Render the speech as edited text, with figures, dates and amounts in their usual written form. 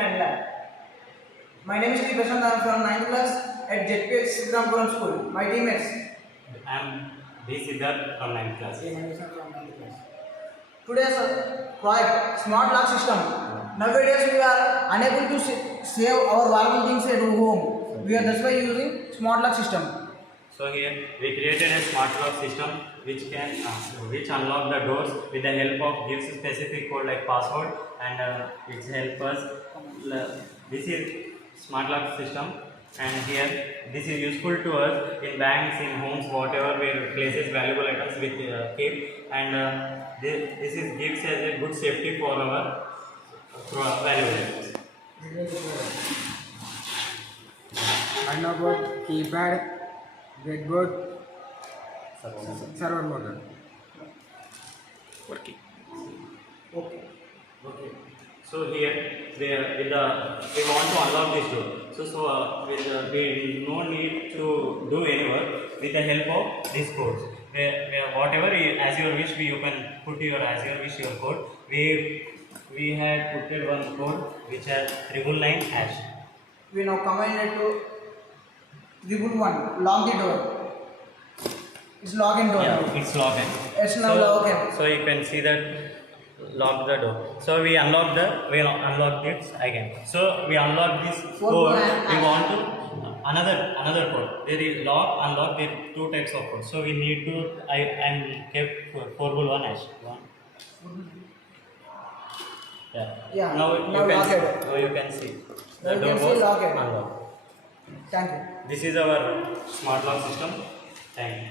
10 lakh. My name is Prashant. I am from 9th class at JPX seethrampur school. My teammates. I am B. Siddharth from 9th class. From 9th class. Today's project smart lock system. Nowadays we are unable to save our valuable things at home. That's why using smart lock system. So here we created a smart lock system which can which unlock the doors with the help of gives a specific code like password, and it helps us. This is smart lock system, and here this is useful to us in banks, in homes, whatever where places valuable items with keep, and this is gives us a good safety for our valuable items. I know about keypad, breadboard, server model. Working. Okay. So here we want to unlock this door. We no need to do any work with the help of this code. Whatever as your wish, you can put your as your wish your code. We had put one code which has 999#. We now commanded to 111 lock the door. It's lock and door. Yeah, it's locked. It's now locked. So you can see that lock the door. So we unlock it again. So we unlock this code. We want to another code. There is lock, unlock. There are two types of code. So we need to I kept 411#. Yeah. Now you can see. The door was locked. unlocked. Thank you. This is our smart lock system. Thank you.